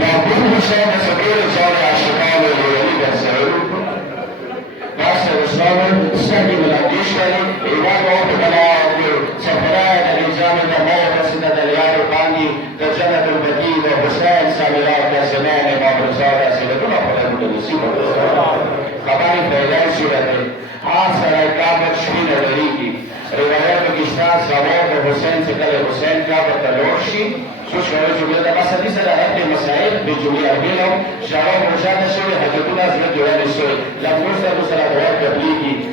معقول حسام سفير صالح الشمال الوليد السعودي ناصر الصابر سعدي من الجيشاني إمام وقت بلاد سفرات الإنسان الدمار سنة اليار باندي تجنب المدينة حسين سامرات زمان إمام رسالة سيدنا فلان المسيح خبري فيلان سورة حاصل الكابر شمين الريكي روايات باكستان زمان حسين سكال حسين كابر تلوشي شوشوا جملة بس دي سنة هذه المسائل بجميع بينهم شعار مشاهدة شوي حاجتنا زمان جوان الشوي لفظ مسألة دوات تبليغي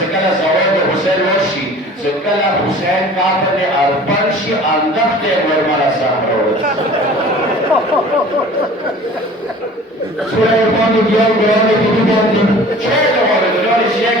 sekala zawad Hussein Warshi sekala Hussein kafir ne arpanshi andafte marmara sahro Surah Al-Quran ki diyan Quran ki diyan şöyle var diyor şeyh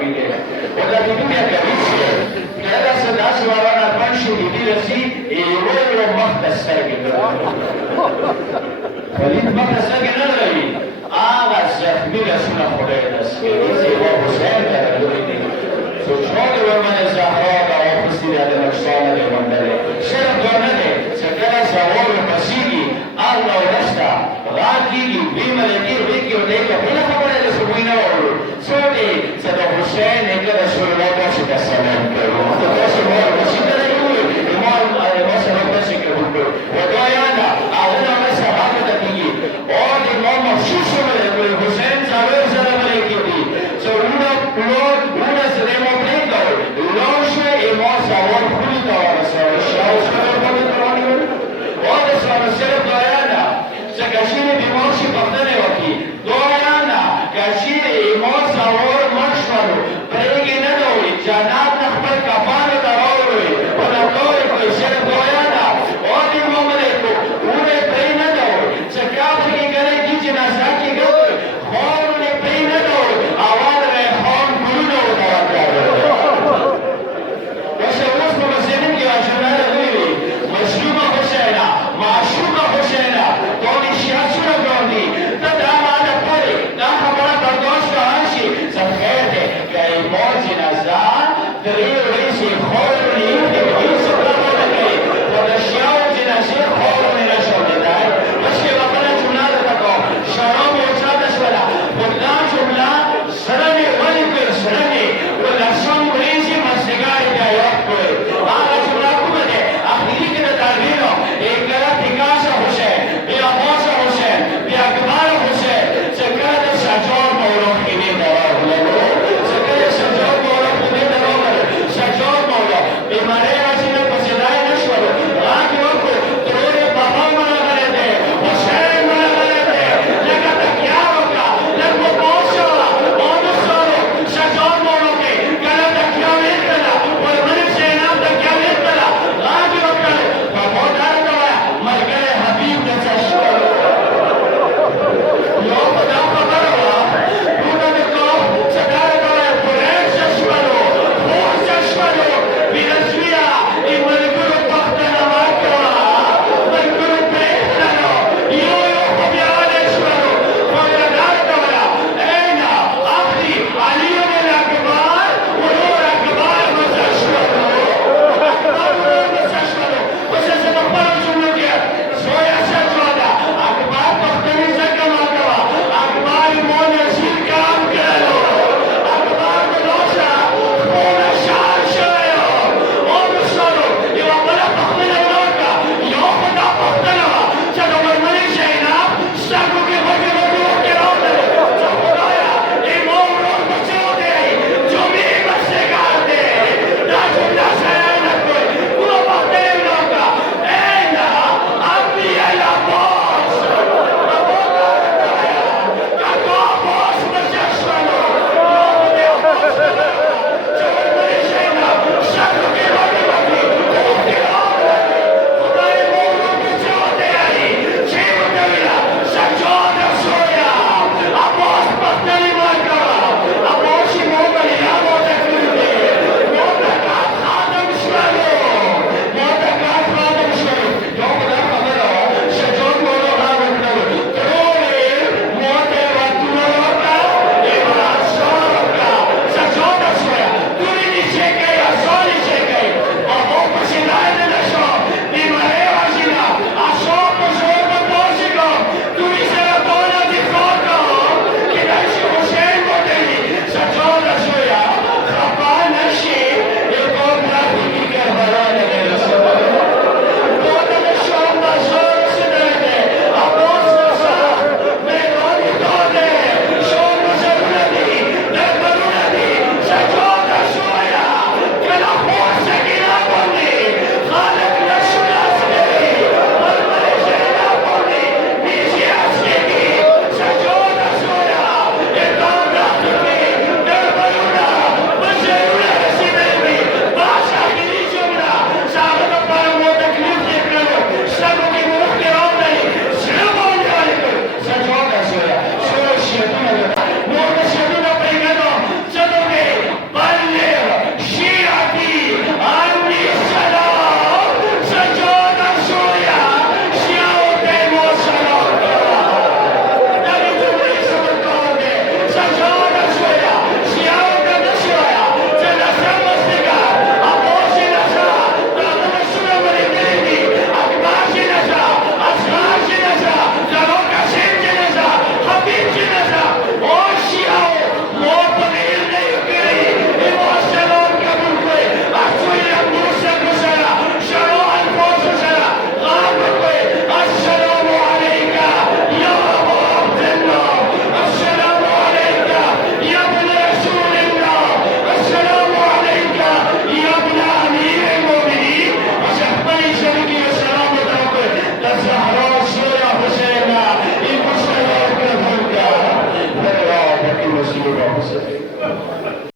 bide oda ki dunya kabisi kada sadas warana arpanshi didirasi euro mahdas sergi Walid mahdas sergi nadari آغاز زخمی رسول خدای دستگیری زیبا حسین در دوری سوچال و من زهرا در آفسی در نقصان